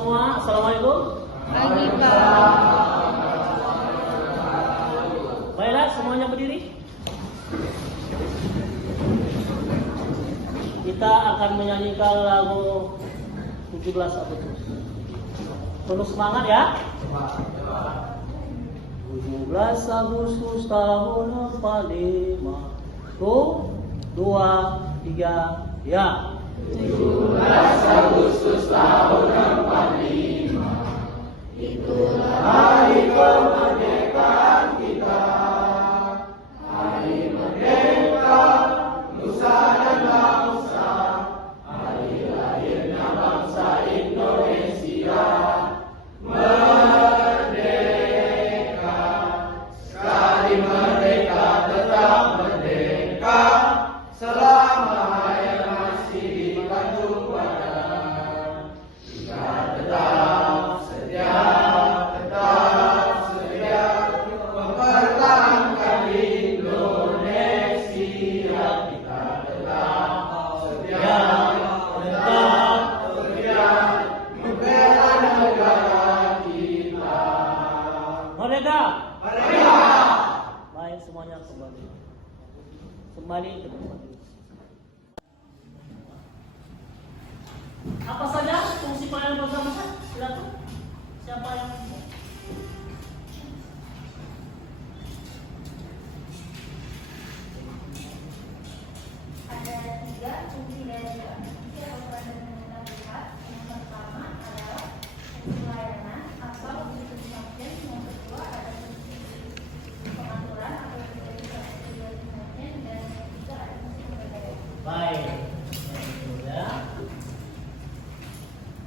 semua, assalamualaikum. Pagi, Pak. Baiklah, semuanya berdiri. Kita akan menyanyikan lagu 17 Agustus. Penuh semangat ya. 17 Agustus tahun 45. 1, 2, 3, ya. 17 Agustus tahun 45, itulah hari kemerdekaan kita. Hari merdeka, nusa dan bangsa, hari lahirnya bangsa Indonesia. Merdeka, sekali merdeka tetap merdeka, selama hayat masih dikandung badan. Kita tetap setia mempertahankan Indonesia. Kita tetap setia membela negara kita. Merdeka. Merdeka. Baik, semuanya kembali. Kembali ke tempat. Apa saja fungsi pelayanan bersama? Silakan. Siapa yang Ada 3 fungsi dari fungsi operasi pemerintah pusat. Yang pertama adalah fungsi pelayanan atau business function. Yang kedua ada fungsi pengaturan atau stabilisasi function, dan yang ketiga ada fungsi pemberdayaan. baik? Ya.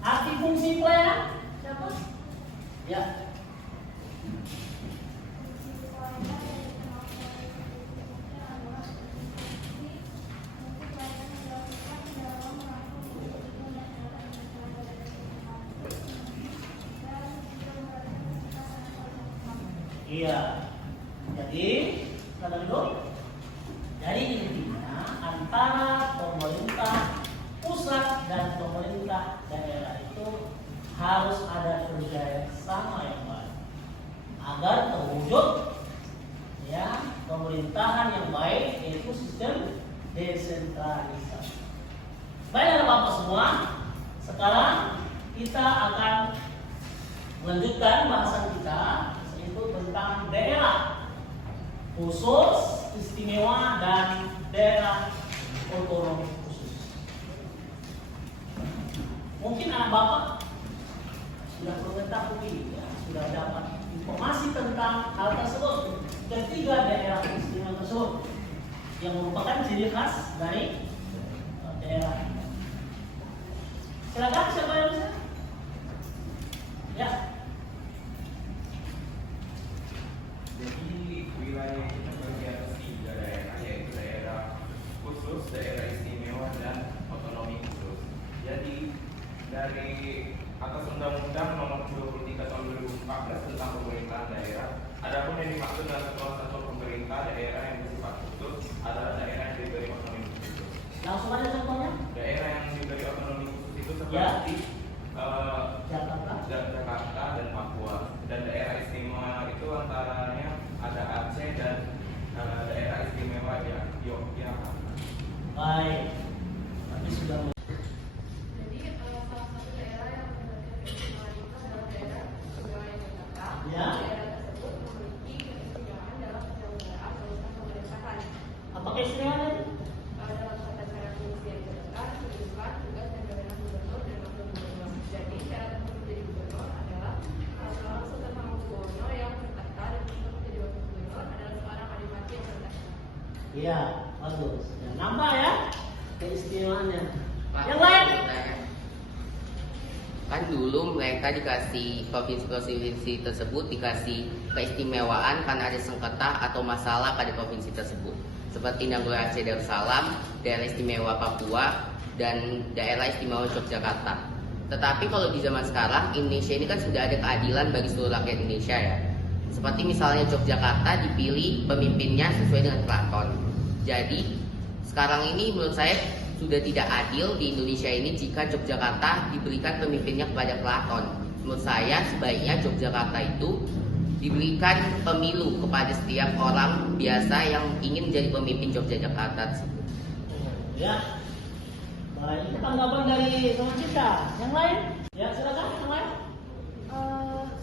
Arti fungsi pelayanan? Siapa? Ya. Fungsi pelayanan yang dikenal sebagai fungsi adalah fungsi pelayanan yang dilakukan dalam rangka mewujudkan dan menjalankan Iya. Jadi, kata dulu. Jadi intinya antara pemerintah pusat dan pemerintah daerah itu harus ada kerja sama yang baik agar terwujud ya pemerintahan yang baik, yaitu sistem desentralisasi. Baik Bapak semua, sekarang kita akan melanjutkan bahasan kita, yaitu tentang daerah khusus, istimewa, dan daerah otonomi khusus. Mungkin anak Bapak sudah mengetahui, ya, sudah dapat informasi tentang hal tersebut. Ketiga daerah istimewa tersebut yang merupakan ciri khas dari daerah. Silakan, siapa yang bisa? Ya. Jadi wilayah itu terbagi atas 3 daerah, yaitu daerah khusus, daerah istimewa, dan otonomi khusus. Jadi dari atas Undang-Undang Nomor 23 Tahun 2014 tentang pemerintahan daerah, adapun yang dimaksud dalam ketentuan satuan pemerintah daerah yang bersifat khusus adalah daerah yang diberi otonomi khusus. Langsung aja contohnya. Daerah yang diberi otonomi khusus itu Ya. seperti Jakarta. Jakarta dan Papua. Dan daerah istimewa itu antaranya ada Aceh dan daerah istimewa Yogyakarta. Baik. Tapi sudah Jadi salah satu daerah yang mendapatkan keistimewaan itu adalah daerah istimewa Yogyakarta. Ya. Daerah tersebut memiliki keistimewaan dalam penyelenggaraan urusan pemerintahan. apa keistimewaannya itu? Dalam tata cara fungsi yang dijalankan, kedudukan, tugas dan kewenangan gubernur dan wakil gubernur. Jadi syarat untuk menjadi gubernur adalah seorang Sultan Hamengkubuwono yang bertahta, dan untuk menjadi wakil gubernur adalah seorang adipati yang bertahta. Iya, bagus. Ya, nampak ya keistimewaannya. Pak, Yang lain? kan dulu mereka dikasih provinsi-provinsi tersebut dikasih keistimewaan karena ada sengketa atau masalah pada provinsi tersebut, seperti Nagara Aceh Darussalam, daerah istimewa Papua, dan daerah istimewa Yogyakarta. Tetapi kalau di zaman sekarang Indonesia ini kan sudah ada keadilan bagi seluruh rakyat Indonesia ya. Seperti misalnya Yogyakarta dipilih pemimpinnya sesuai dengan keraton. Jadi sekarang ini menurut saya sudah tidak adil di Indonesia ini jika Yogyakarta diberikan pemimpinnya kepada keraton. Menurut saya sebaiknya Yogyakarta itu diberikan pemilu kepada setiap orang biasa yang ingin menjadi pemimpin Yogyakarta tersebut. Ya. Baik, itu tanggapan dari teman kita. Yang lain? Ya, silakan yang lain.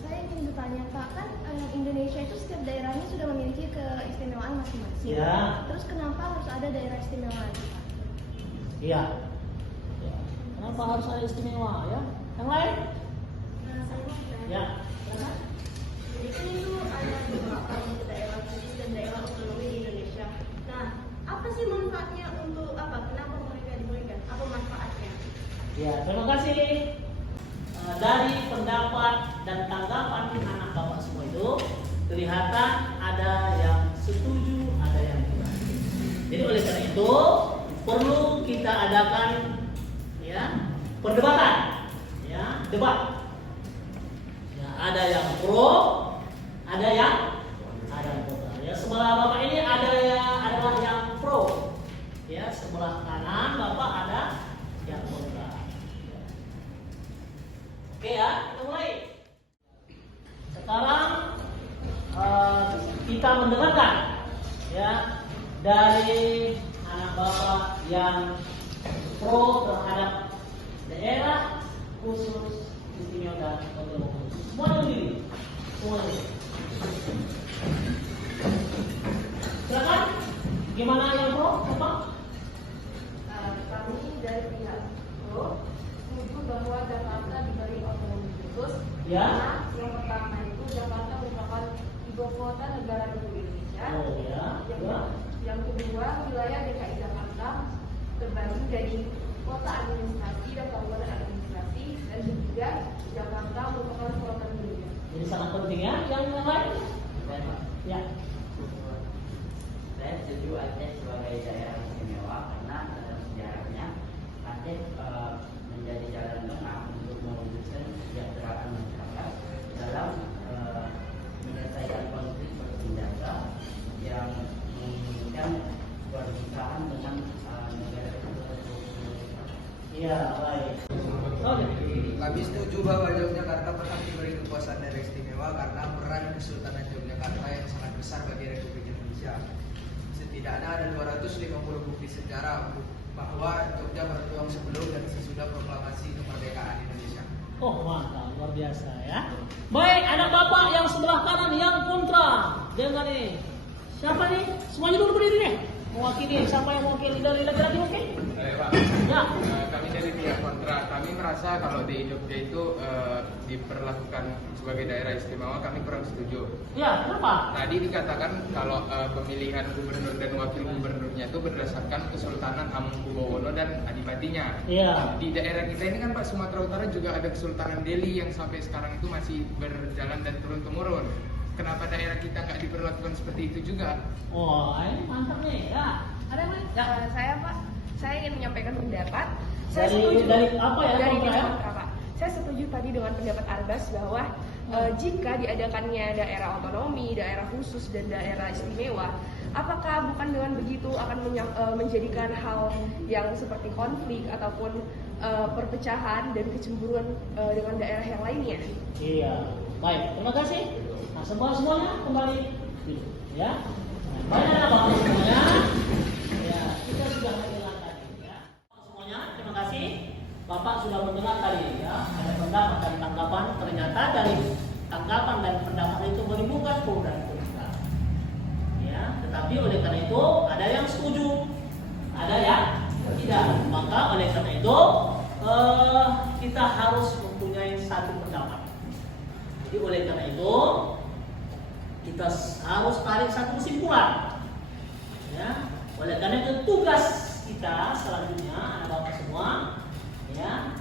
Saya ingin bertanya Pak, kan Indonesia itu setiap daerahnya sudah memiliki keistimewaan masing-masing. Ya. Terus kenapa harus ada daerah istimewa lagi Pak? Iya. Ya. Kenapa harus ada istimewa ya? Yang lain? Saya mau bertanya. Ya. Silakan. Jadi kan itu ada beberapa daerah khusus dan daerah otonomi di Indonesia. Nah, apa sih manfaatnya untuk apa? Kenapa mereka diberikan? Apa manfaatnya? Ya, terima kasih. Dari pendapat dan tanggapan anak bapak semua itu kelihatan ada yang setuju, ada yang tidak. Jadi oleh karena itu perlu kita adakan ya perdebatan, ya debat. Ya, ada yang pro, ada yang kontra. Ya sebelah bapak ini adalah yang pro. Ya sebelah kanan bapak ada yang kontra. Oke ya, kita mulai. Sekarang kita mendengarkan ya dari anak bapak yang pro terhadap daerah khusus istimewa dan otonomi. Semua diri, semua diri. Silakan. Gimana yang pro, Bapak? Kami dari pihak pro setuju bahwa Jakarta diberi otonomi khusus. Ya. Karena yang pertama itu Jakarta merupakan ibu kota negara Republik Indonesia. Oh ya. Yang kedua, wilayah DKI Jakarta terbagi jadi kota administrasi dan kabupaten administrasi, dan ketiga Jakarta merupakan kota dunia. Jadi sangat penting ya. Yang lain? Ya. Saya setuju Aceh sebagai daerah istimewa karena dalam sejarahnya Aceh menjadi jalan tengah untuk mewujudkan kesejahteraan masyarakat dalam menyelesaikan konflik bersenjata yang menginginkan kebersamaan dengan negara kesatuan. Iya, baik. Oke. Kami setuju bahwa Yogyakarta berhak diberi kekuasaan daerah istimewa karena peran Kesultanan Yogyakarta yang sangat besar bagi Republik Indonesia. Setidaknya ada 250 bukti sejarah bahwa Jogja berjuang sebelum dan sesudah proklamasi kemerdekaan Indonesia. Oh mantap, luar biasa ya. Baik, anak bapak yang sebelah kanan yang kontra. Jangan nih. Siapa nih? Semuanya dulu berdiri nih. Mewakili, siapa yang mewakili dari laki-laki mungkin? Saya Pak. Ya. Kami dari pihak kontra. Kami merasa kalau di Jogja itu diperlakukan sebagai daerah istimewa, kami kurang setuju. Ya, kenapa? Tadi dikatakan kalau pemilihan gubernur dan wakil gubernurnya itu berdasarkan Kesultanan Hamengkubuwono dan adipatinya. Iya. Di daerah kita ini kan Pak, Sumatera Utara juga ada Kesultanan Delhi yang sampai sekarang itu masih berjalan dan turun temurun. Kenapa daerah kita nggak diperlakukan seperti itu juga? Oh, ini mantap nih. Ya. Ada yang lain? Ya. Saya Pak, saya ingin menyampaikan pendapat. Saya Dari setuju apa ya? dari Kontra pihak ya? kontra, Pak. Saya setuju tadi dengan pendapat Arbas bahwa jika diadakannya daerah otonomi, daerah khusus dan daerah istimewa, apakah bukan dengan begitu akan menjadikan hal yang seperti konflik ataupun perpecahan dan kecemburuan dengan daerah yang lainnya? Iya. Baik, terima kasih. Nah, semuanya kembali duduk ya. Baik anak bapak semuanya. Ya, kita sudah mendengar tadi ya. Semuanya, terima kasih. Bapak sudah mendengar tadi ya. Ada pendapat dan tanggapan. Ternyata dari tanggapan dan pendapat itu menimbulkan pro dan kontra. Ya, tetapi oleh karena itu ada yang setuju, ada yang tidak. Maka oleh karena itu kita harus mempunyai satu pendapat. Jadi oleh karena itu kita harus tarik satu kesimpulan. Ya, oleh karena itu tugas kita selanjutnya anak bapak semua, ya,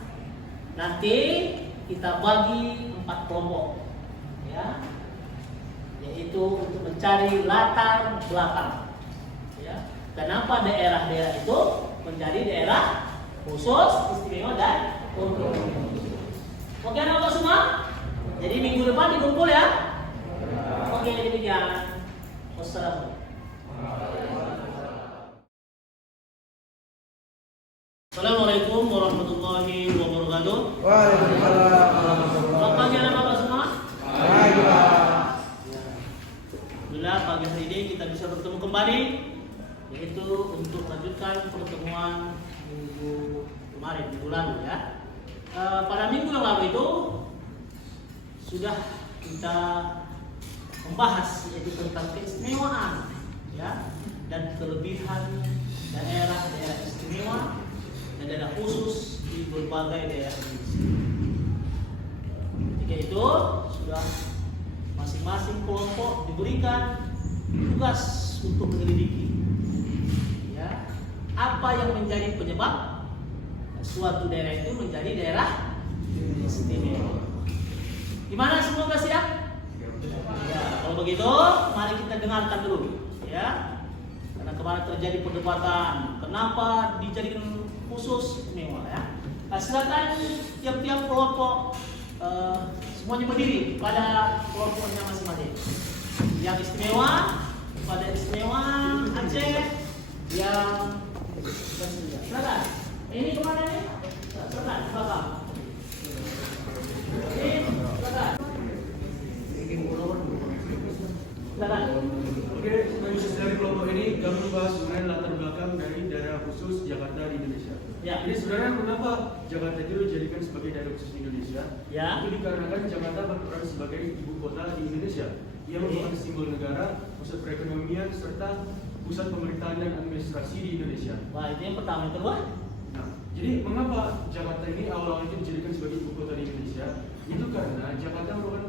nanti kita bagi 4 kelompok, ya, yaitu untuk mencari latar belakang. Ya, kenapa daerah-daerah itu menjadi daerah khusus, istimewa dan otonomi. Oke anak bapak semua. Jadi minggu depan dikumpul ya. Oke, demikian. Wassalamualaikum. melanjutkan pertemuan minggu kemarin, minggu lalu ya. Pada minggu yang lalu itu sudah kita membahas yaitu tentang keistimewaan ya dan kelebihan daerah-daerah istimewa dan daerah khusus di berbagai daerah Indonesia. Ketika itu sudah masing-masing kelompok diberikan tugas untuk menyelidiki ya apa yang menjadi penyebab suatu daerah itu menjadi daerah istimewa. Gimana, semoga siap? Ya, kalau begitu mari kita dengarkan dulu ya. Karena kemarin terjadi perdebatan kenapa dijadikan khusus istimewa ya. Nah, silakan tiap-tiap kelompok semuanya berdiri pada kelompoknya masing-masing. Yang istimewa pada istimewa Aceh, yang silakan. Ini kemana nih? Silakan, silakan. Ini silakan. Silakan. Oke, khusus dari kelompok ini kami membahas mengenai latar belakang dari daerah khusus Jakarta di Indonesia. Ya. Jadi sebenarnya kenapa Jakarta itu dijadikan sebagai daerah khusus di Indonesia? Ya. Itu dikarenakan Jakarta berperan sebagai ibu kota di Indonesia. Ia merupakan simbol negara, pusat perekonomian serta pusat pemerintahan dan administrasi di Indonesia. Wah, itu yang pertama. Yang kedua? Nah, jadi mengapa Jakarta ini awal-awal itu dijadikan sebagai ibu kota di Indonesia? Itu karena Jakarta merupakan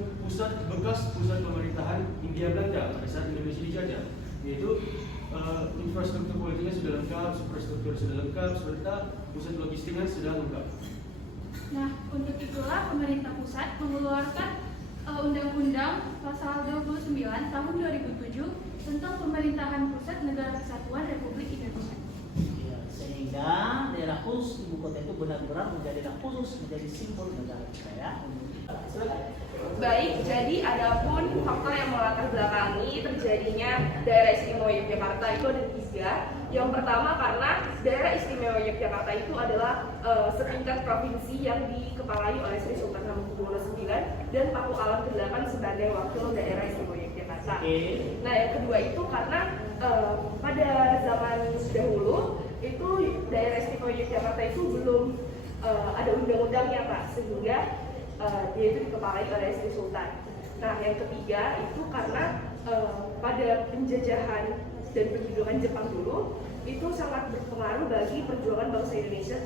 bekas pusat pemerintahan Hindia Belanda pada saat Indonesia dijajah, yaitu infrastruktur politiknya sudah lengkap, infrastruktur sudah lengkap, serta pusat logistiknya sudah lengkap. Nah, untuk itulah pemerintah pusat mengeluarkan Undang-Undang Pasal 29 Tahun 2007 tentang Pemerintahan Pusat Negara Kesatuan Republik Indonesia. Ya, sehingga daerah khusus ibu kota itu benar-benar menjadi daerah khusus, menjadi simbol negara kita ya. Baik, jadi adapun faktor yang melatar belakangi terjadinya daerah istimewa Yogyakarta itu ada 3. Yang pertama karena daerah istimewa Yogyakarta itu adalah setingkat provinsi yang dikepalai oleh Sri Sultan Hamengkubuwono IX dan Paku Alam ke-8 sebagai wakil daerah istimewa Yogyakarta. Nah, yang kedua itu karena pada zaman dahulu itu daerah istimewa Yogyakarta itu belum ada undang-undangnya, Pak, sehingga dia itu dikepalai oleh Sri Sultan. Nah, yang ketiga itu karena pada penjajahan dan pendudukan Jepang dulu itu sangat berpengaruh bagi perjuangan bangsa Indonesia.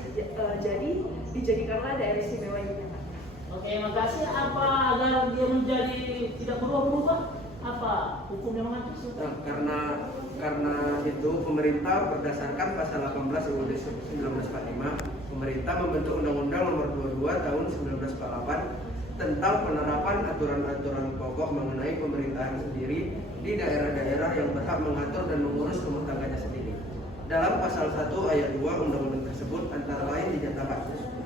Jadi dijadikanlah daerah istimewa Yogyakarta. Oke, makasih. Apa agar dia menjadi tidak berubah-ubah? Apa hukum yang mengatur? Karena itu pemerintah berdasarkan pasal 18 UUD 1945 pemerintah membentuk Undang-Undang Nomor 22 Tahun 1948 tentang penerapan aturan-aturan pokok mengenai pemerintahan sendiri di daerah-daerah yang berhak mengatur dan mengurus rumah tangganya sendiri. Dalam pasal 1 ayat 2 Undang-Undang tersebut antara lain dinyatakan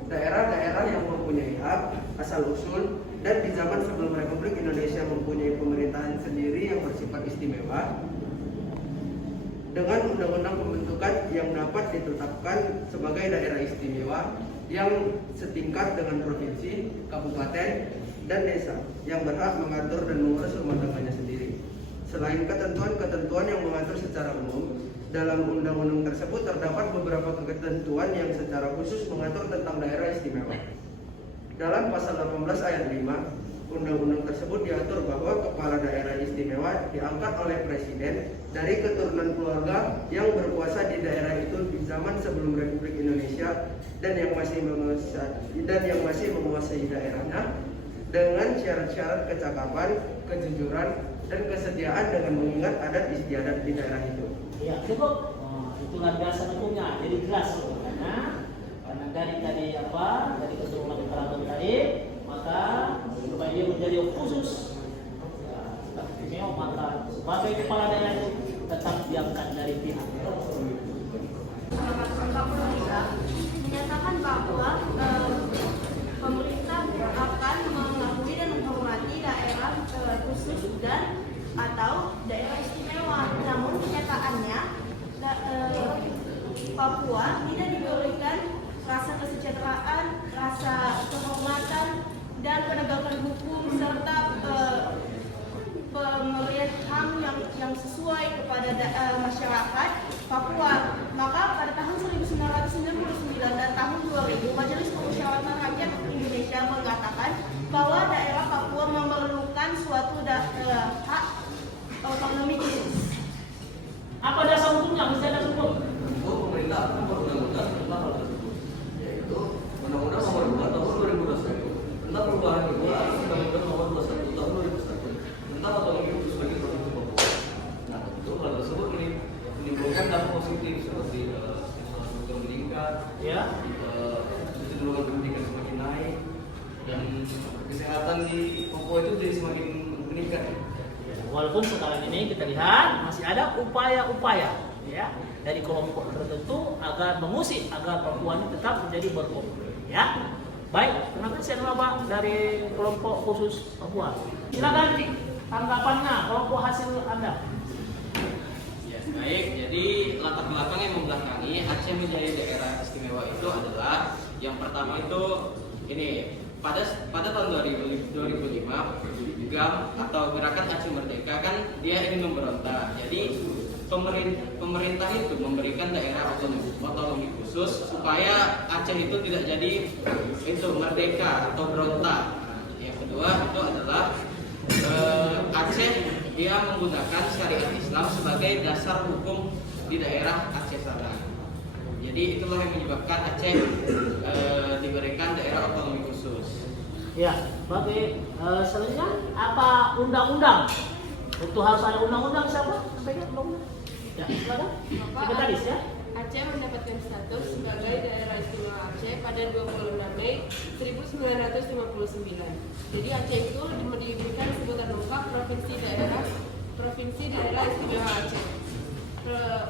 daerah-daerah yang mempunyai hak, asal-usul, dan di zaman sebelum Republik Indonesia mempunyai pemerintahan sendiri yang bersifat istimewa dengan undang-undang pembentukan yang dapat ditetapkan sebagai daerah istimewa yang setingkat dengan provinsi, kabupaten, dan desa yang berhak mengatur dan mengurus rumah tangganya sendiri. Selain ketentuan-ketentuan yang mengatur secara umum, dalam undang-undang tersebut terdapat beberapa ketentuan yang secara khusus mengatur tentang daerah istimewa. Dalam pasal 18 ayat 5, undang-undang tersebut diatur bahwa kepala daerah istimewa diangkat oleh presiden dari keturunan keluarga yang berkuasa di daerah itu di zaman sebelum Republik Indonesia dan yang masih menguasai daerahnya dengan syarat-syarat kecakapan, kejujuran, dan kesetiaan dengan mengingat adat istiadat di daerah itu. Ya, cukup. Itulah dasar hukumnya. Jadi jelas karena dari dari keturunan keraton tadi, maka supaya dia menjadi khusus istimewa, maka sebagai kepala daerah itu tetap diangkat dari pihak. Menyatakan bahwa pemerintah akan mengakui dan menghormati daerah khusus dan atau daerah istimewa. Namun kenyataannya Papua tidak diberikan rasa kesejahteraan, rasa kehormatan, dan penegakan hukum serta pemberian HAM yang sesuai kepada masyarakat Papua. Maka pada kejahatan di Papua itu jadi semakin meningkat. Walaupun sekarang ini kita lihat masih ada upaya-upaya ya dari kelompok tertentu agar mengusik agar Papua ini tetap menjadi berkonflik ya. Baik, terima kasih Bapak dari kelompok khusus Papua. Silakan tanggapannya kelompok hasil Anda. Ya, baik. Jadi latar belakang yang membelakangi Aceh menjadi daerah istimewa itu adalah yang pertama itu ini pada tahun 2005 GAM atau Gerakan Aceh Merdeka kan dia ingin memberontak. Jadi pemerintah itu memberikan daerah otonomi khusus supaya Aceh itu tidak jadi itu merdeka atau berontak. Yang kedua itu adalah Aceh dia menggunakan syariat Islam sebagai dasar hukum di daerah Aceh sana. Jadi itulah yang menyebabkan Aceh diberikan daerah otonomi khusus. Ya, bagi selanjutnya apa undang-undang? Untuk harus ada undang-undang siapa? Sampaikan undang-undang. Ya, silakan. Sekretaris ya. Aceh mendapatkan status sebagai daerah istimewa Aceh pada 26 Mei 1959. Jadi Aceh itu diberikan sebutan lengkap Provinsi Daerah Istimewa Aceh.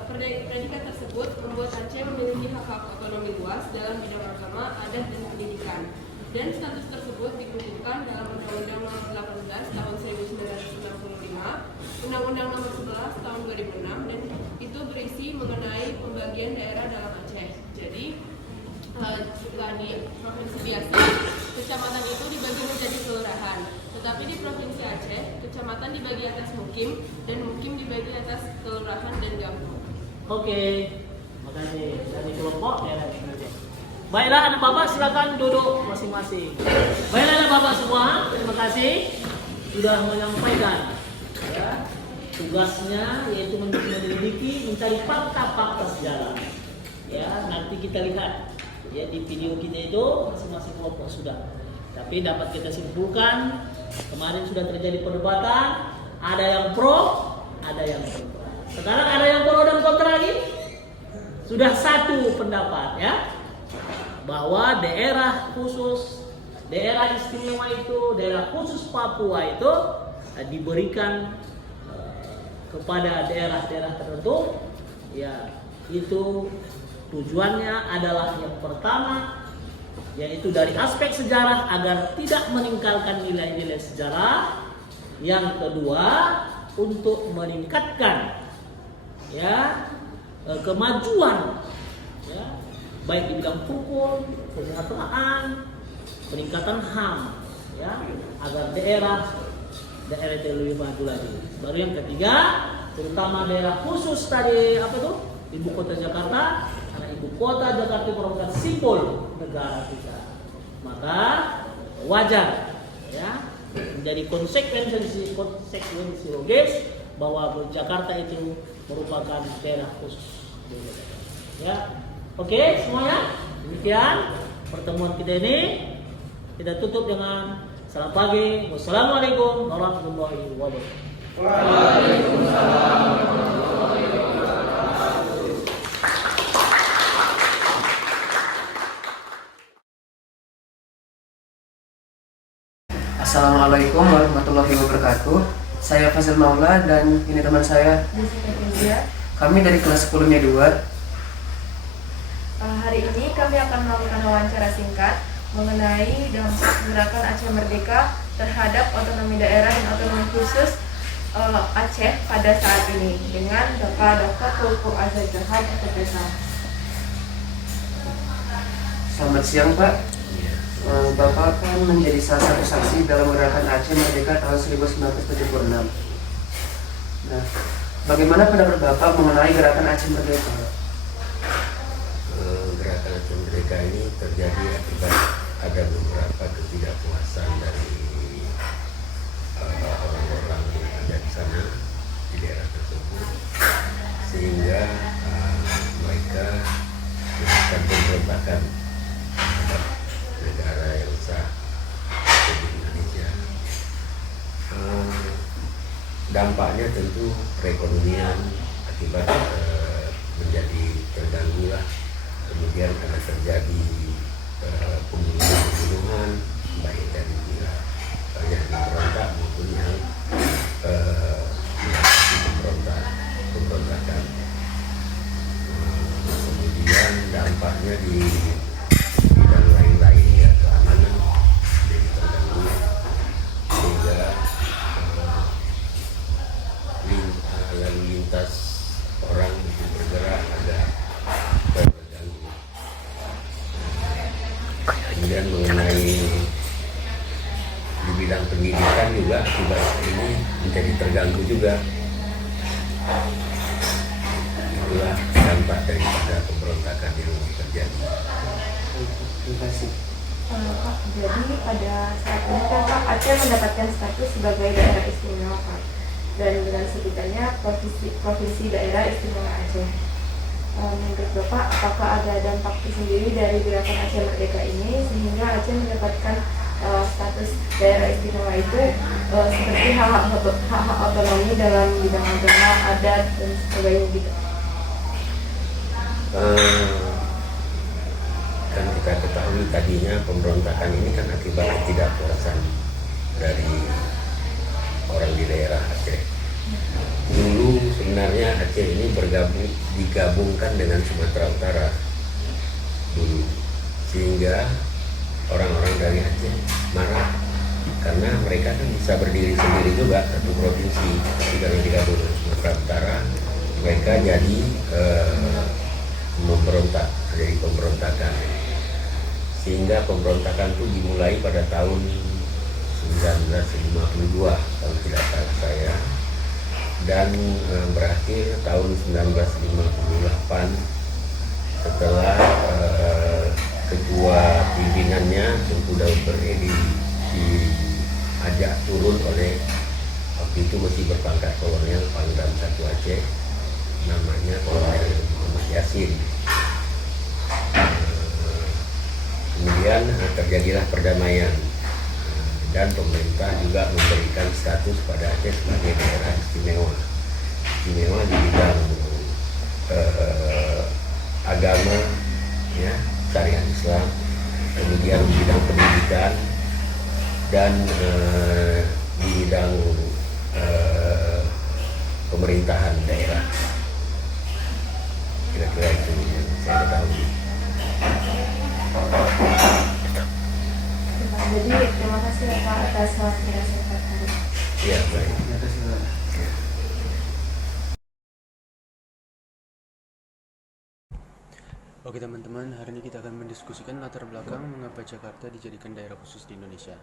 Predikat tersebut membuat Aceh memiliki hak otonomi luas dalam bidang agama, adat, dan pendidikan. Dan status tersebut dikukuhkan dalam Undang-Undang Nomor 18 Tahun 1965, Undang-Undang Nomor 11 Tahun 2006, dan itu berisi mengenai pembagian daerah dalam Aceh. Jadi jika di provinsi biasa, kecamatan itu dibagi menjadi kelurahan. Tetapi di provinsi Aceh, kecamatan dibagi atas mukim dan mukim dibagi atas kelurahan dan kampung. Oke, makasih dari kelompok daerah Aceh. Baiklah anak bapak silakan duduk masing-masing. Baiklah anak bapak semua, terima kasih sudah menyampaikan ya, tugasnya yaitu menyelidiki mencari fakta-fakta sejarah. Ya, nanti kita lihat ya di video kita itu masing-masing kelompok sudah. Tapi dapat kita simpulkan kemarin sudah terjadi perdebatan, ada yang pro, ada yang kontra. Sekarang ada yang pro dan kontra lagi. Sudah satu pendapat ya. Bahwa daerah khusus, daerah istimewa itu, daerah khusus Papua itu diberikan kepada daerah-daerah tertentu, ya itu tujuannya adalah yang pertama, yaitu dari aspek sejarah agar tidak meninggalkan nilai-nilai sejarah. Yang kedua, untuk meningkatkan ya kemajuan ya, baik di bidang hukum, kesejahteraan, peningkatan HAM, ya, agar daerah itu lebih maju lagi. Baru yang ketiga, terutama daerah khusus tadi apa tuh, ibu kota Jakarta, karena ibu kota Jakarta merupakan simbol negara kita, maka wajar, ya, menjadi konsekuensi logis bahwa Jakarta itu merupakan daerah khusus, ya. Oke, semuanya. Demikian pertemuan kita ini. Kita tutup dengan salam pagi. Wassalamualaikum warahmatullahi wabarakatuh. Waalaikumsalam. Assalamualaikum warahmatullahi wabarakatuh. Saya Fazil Maula dan ini teman saya. Kami dari kelas 10-nya 2. Hari ini kami akan melakukan wawancara singkat mengenai dampak gerakan Aceh Merdeka terhadap otonomi daerah dan otonomi khusus Aceh pada saat ini dengan Bapak Dr. Tulku Azhar Jahad SPPK. Selamat siang Pak. Bapak kan menjadi salah satu saksi dalam gerakan Aceh Merdeka tahun 1976. Nah, bagaimana pendapat Bapak mengenai gerakan Aceh Merdeka? Gerakan Aceh Merdeka ini terjadi akibat ada beberapa ketidakpuasan dari orang-orang yang ada di sana, di daerah tersebut, sehingga mereka melakukan pemberontakan terhadap negara yang sah di Indonesia. Dampaknya tentu perekonomian akibat menjadi terganggu lah. Kemudian karena terjadi pembunuhan baik dari pihak juga akibat ini menjadi terganggu juga. Itulah dampak daripada pemberontakan yang terjadi. Terima kasih. Pak, jadi pada saat ini kan Pak Aceh mendapatkan status sebagai daerah istimewa Pak, dan dengan sebutannya provinsi daerah istimewa Aceh. Menurut Bapak, apakah ada dampak tersendiri dari gerakan Aceh Merdeka ini sehingga Aceh mendapatkan status daerah istimewa itu seperti hak-hak otonomi dalam bidang agama, adat dan sebagainya gitu? Kan kita ketahui tadinya pemberontakan ini kan akibat ketidakpuasan dari orang di daerah Aceh. Dulu sebenarnya Aceh ini digabungkan dengan Sumatera Utara dulu, sehingga orang-orang dari Aceh marah karena mereka kan bisa berdiri sendiri juga satu provinsi, tapi kalau digabung dengan Sumatera Utara mereka jadi memberontak, jadi pemberontakan, sehingga pemberontakan itu dimulai pada tahun 1952 kalau tidak salah saya, dan berakhir tahun 1958 setelah ketua pimpinannya Tengku Daud Beredi diajak turun oleh, waktu itu masih berpangkat kolonel, Pangdam 1 Aceh, namanya Kolonel Muhammad Yasin. Kemudian terjadilah perdamaian dan pemerintah juga memberikan status pada Aceh sebagai daerah istimewa. Istimewa di bidang agama, ya, syariat Islam, kemudian di bidang pendidikan dan di bidang pemerintahan daerah. Kira-kira itu yang saya ketahui. Jadi terima kasih ya Pak atas penjelasan tadi. Ya, baik. Oke teman-teman, hari ini kita akan mendiskusikan latar belakang mengapa Jakarta dijadikan daerah khusus di Indonesia.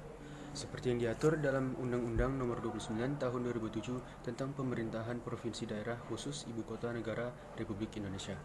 Seperti yang diatur dalam Undang-Undang Nomor 29 Tahun 2007 tentang Pemerintahan Provinsi Daerah Khusus Ibu Kota Negara Republik Indonesia.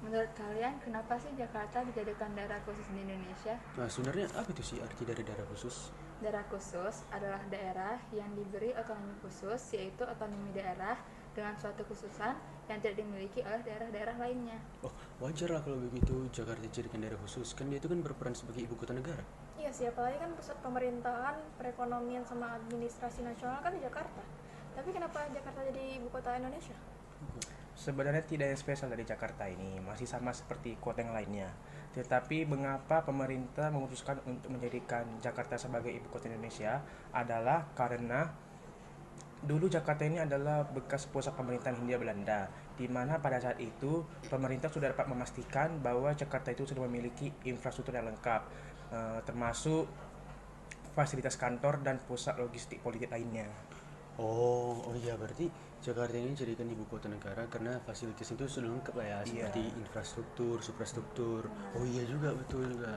Menurut kalian, kenapa sih Jakarta dijadikan daerah khusus di Indonesia? Nah, sebenarnya apa itu sih arti dari daerah khusus? Daerah khusus adalah daerah yang diberi otonomi khusus, yaitu otonomi daerah dengan suatu khususan yang tidak dimiliki oleh daerah-daerah lainnya. Oh, wajar lah kalau begitu Jakarta dijadikan daerah khusus, kan dia itu kan berperan sebagai ibu kota negara. Iya sih, apalagi kan pusat pemerintahan, perekonomian sama administrasi nasional kan di Jakarta. Tapi kenapa Jakarta jadi ibu kota Indonesia? Sebenarnya tidak yang spesial dari Jakarta ini, masih sama seperti kota yang lainnya. Tetapi mengapa pemerintah memutuskan untuk menjadikan Jakarta sebagai ibu kota Indonesia adalah karena dulu Jakarta ini adalah bekas pusat pemerintahan Hindia Belanda, di mana pada saat itu pemerintah sudah dapat memastikan bahwa Jakarta itu sudah memiliki infrastruktur yang lengkap, termasuk fasilitas kantor dan pusat logistik politik lainnya. Oh iya, berarti Jakarta ini dijadikan ibu kota negara karena fasilitas itu sudah lengkap lah ya, seperti infrastruktur, suprastruktur. Oh iya juga, betul juga.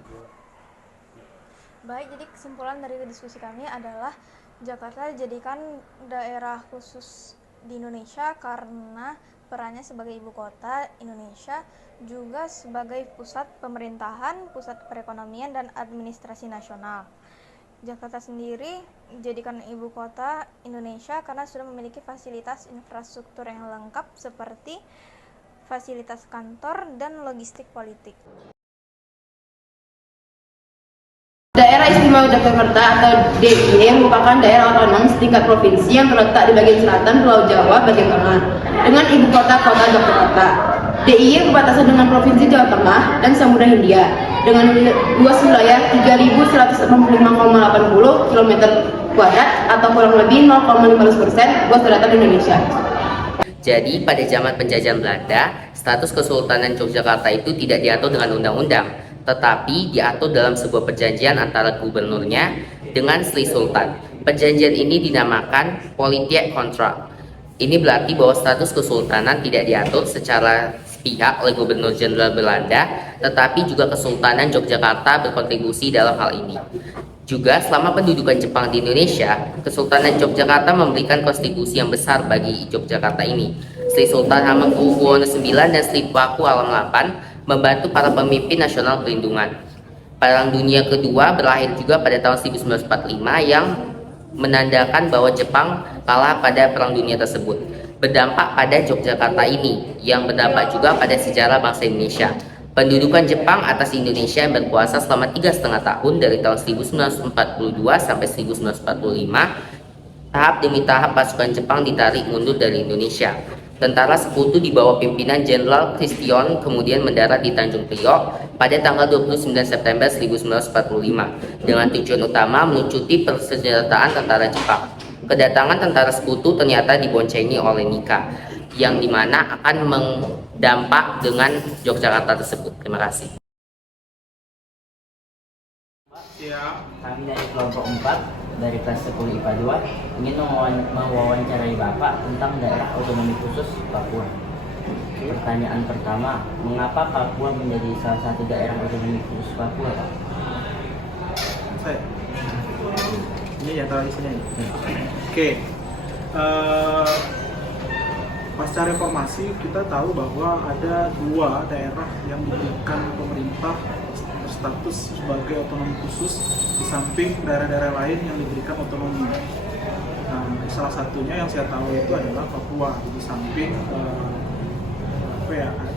Baik, jadi kesimpulan dari diskusi kami adalah Jakarta dijadikan daerah khusus di Indonesia karena perannya sebagai ibu kota Indonesia, juga sebagai pusat pemerintahan, pusat perekonomian dan administrasi nasional. Jakarta sendiri dijadikan ibu kota Indonesia karena sudah memiliki fasilitas infrastruktur yang lengkap seperti fasilitas kantor dan logistik politik. Daerah Istimewa Yogyakarta atau DIY merupakan daerah otonom setingkat provinsi yang terletak di bagian selatan Pulau Jawa bagian tengah dengan ibu kota Yogyakarta. DIY berbatasan dengan Provinsi Jawa Tengah dan Samudra Hindia dengan luas wilayah 3.185,80 km² atau kurang lebih 0,15% luas daratan Indonesia. Jadi pada zaman penjajahan Belanda, status Kesultanan Yogyakarta itu tidak diatur dengan undang-undang, tetapi diatur dalam sebuah perjanjian antara gubernurnya dengan Sri Sultan. Perjanjian ini dinamakan Politique Contract. Ini berarti bahwa status kesultanan tidak diatur secara sepihak oleh Gubernur Jenderal Belanda, tetapi juga Kesultanan Yogyakarta berkontribusi dalam hal ini. Juga selama pendudukan Jepang di Indonesia, Kesultanan Yogyakarta memberikan kontribusi yang besar bagi Yogyakarta ini. Sri Sultan Hamengkubuwono IX dan Sri Paku Alam VIII membantu para pemimpin nasional perlindungan. Perang Dunia Kedua berakhir juga pada tahun 1945 yang menandakan bahwa Jepang kalah pada Perang Dunia tersebut. Berdampak pada Yogyakarta ini, yang berdampak juga pada sejarah bangsa Indonesia. Pendudukan Jepang atas Indonesia yang berkuasa selama 3,5 tahun dari tahun 1942 sampai 1945, tahap demi tahap pasukan Jepang ditarik mundur dari Indonesia. Tentara Sekutu di bawah pimpinan Jenderal Christion kemudian mendarat di Tanjung Priok pada tanggal 29 September 1945 dengan tujuan utama melucuti persenjataan tentara Jepang. Kedatangan tentara Sekutu ternyata diboncengi oleh Nika, yang dimana akan mendampak dengan Yogyakarta tersebut. Terima kasih. Kami dari kelompok 4 dari kelas 10 IPA 2 ingin mewawancarai Bapak tentang daerah otonomi khusus Papua. Pertanyaan pertama, mengapa Papua menjadi salah satu daerah otonomi khusus Papua, Pak? Saya. Ini ya taruh di sini. Oke. Pasca reformasi kita tahu bahwa ada 2 daerah yang diberikan pemerintah berstatus sebagai otonomi khusus di samping daerah-daerah lain yang diberikan otonomi. Nah, salah satunya yang saya tahu itu adalah Papua di samping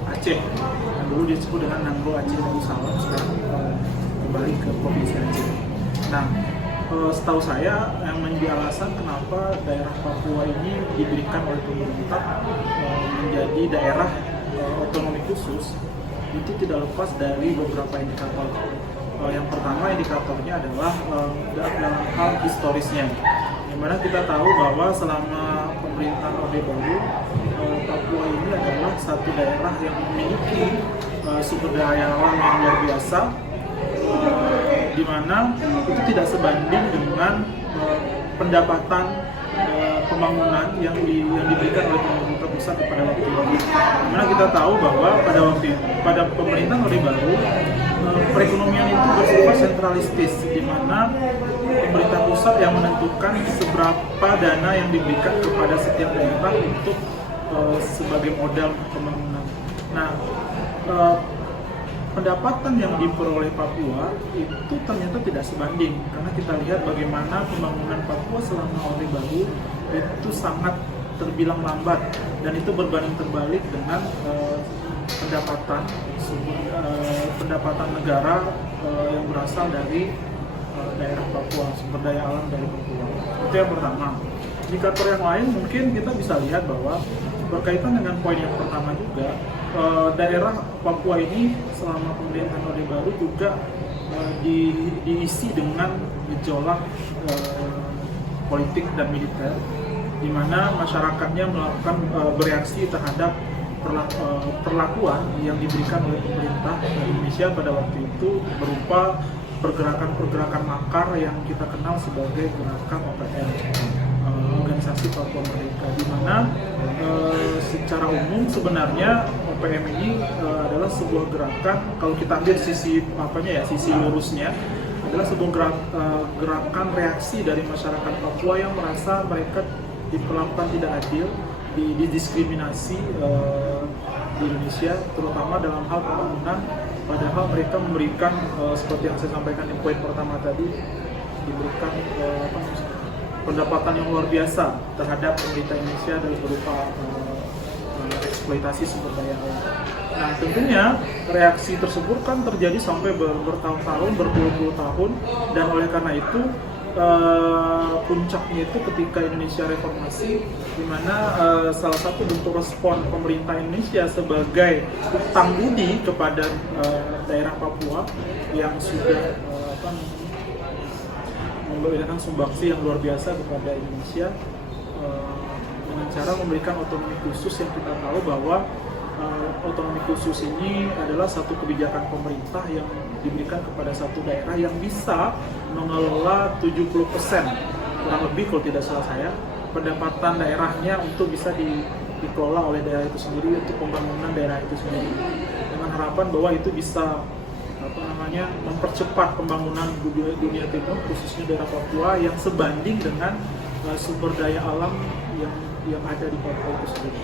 Aceh yang dulu disebut dengan Nangro Aceh Darussalam, sekarang kembali ke provinsi Aceh. Nah, setahu saya yang menjadi alasan kenapa daerah Papua ini diberikan oleh pemerintah menjadi daerah otonomi khusus itu tidak lepas dari beberapa indikator. Yang pertama indikatornya adalah dalam hal historisnya, dimana kita tahu bahwa selama pemerintahan Orde Baru Papua ini adalah satu daerah yang memiliki sumber daya alam yang luar biasa, di mana itu tidak sebanding dengan pendapatan pembangunan yang diberikan oleh pemerintah pusat kepada waktu itu. Dimana kita tahu bahwa pada pemerintahan Orde Baru perekonomian itu bersifat sentralistis, di mana pemerintah pusat yang menentukan seberapa dana yang diberikan kepada setiap daerah untuk sebagai modal pembangunan. Nah, pendapatan yang diperoleh Papua itu ternyata tidak sebanding, karena kita lihat bagaimana pembangunan Papua selama Orde Baru itu sangat terbilang lambat, dan itu berbanding terbalik dengan pendapatan negara yang berasal dari daerah Papua, sumber daya alam dari Papua. Itu yang pertama. Indikator yang lain mungkin kita bisa lihat bahwa berkaitan dengan poin yang pertama juga, daerah Papua ini selama pemerintahan Orde Baru juga diisi dengan gejolak politik dan militer, di mana masyarakatnya melakukan bereaksi terhadap perlakuan yang diberikan oleh pemerintah Indonesia pada waktu itu berupa pergerakan-pergerakan makar yang kita kenal sebagai gerakan OPM, Organisasi Papua Merdeka, di mana secara umum sebenarnya OPM ini adalah sebuah gerakan, kalau kita ambil sisi sisi lurusnya, adalah sebuah gerakan reaksi dari masyarakat Papua yang merasa mereka diperlakukan tidak adil, didiskriminasi di Indonesia, terutama dalam hal pembangunan, padahal mereka memberikan seperti yang saya sampaikan di poin pertama tadi, diberikan pendapatan yang luar biasa terhadap pemerintah Indonesia dari berupa eksploitasi sumber daya alam. Nah, tentunya reaksi tersebut kan terjadi sampai bertahun-tahun, berpuluh-puluh tahun, dan oleh karena itu puncaknya itu ketika Indonesia reformasi, di mana salah satu bentuk respon pemerintah Indonesia sebagai utang budi kepada daerah Papua yang sudah memberikan sumbangsi yang luar biasa kepada Indonesia dengan cara memberikan otonomi khusus, yang kita tahu bahwa otonomi khusus ini adalah satu kebijakan pemerintah yang diberikan kepada satu daerah yang bisa mengelola 70%, kurang lebih kalau tidak salah saya, pendapatan daerahnya untuk bisa dikelola oleh daerah itu sendiri untuk pembangunan daerah itu sendiri, dengan harapan bahwa itu bisa mempercepat pembangunan dunia timur, khususnya daerah Papua yang sebanding dengan sumber daya alam yang ada di Papua itu sendiri.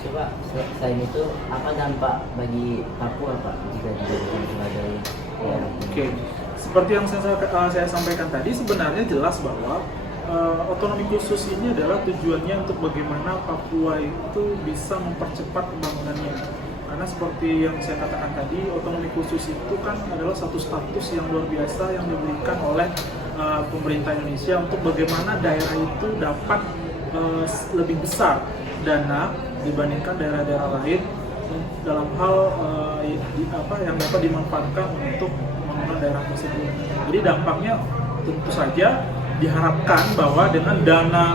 Coba selain itu apa dampak bagi Papua Pak jika dijadikan sebagai Oke, seperti yang saya sampaikan tadi, sebenarnya jelas bahwa otonomi khusus ini adalah tujuannya untuk bagaimana Papua itu bisa mempercepat pembangunannya. Karena seperti yang saya katakan tadi, otonomi khusus itu kan adalah satu status yang luar biasa yang diberikan oleh pemerintah Indonesia untuk bagaimana daerah itu dapat lebih besar dana dibandingkan daerah-daerah lain dalam hal yang dapat dimanfaatkan untuk pembangunan daerah tersebut. Jadi dampaknya tentu saja diharapkan bahwa dengan dana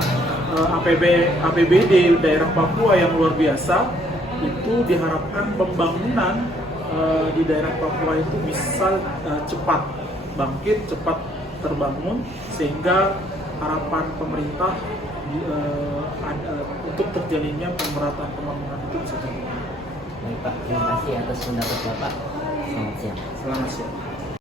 APBD daerah Papua yang luar biasa, itu diharapkan pembangunan di daerah Papua itu bisa cepat bangkit, cepat terbangun, sehingga harapan pemerintah untuk terjalinnya pemerataan pembangunan itu bisa terjadi. Baik Pak, terima kasih atas pendapat Bapak. Selamat siang. Selamat siang.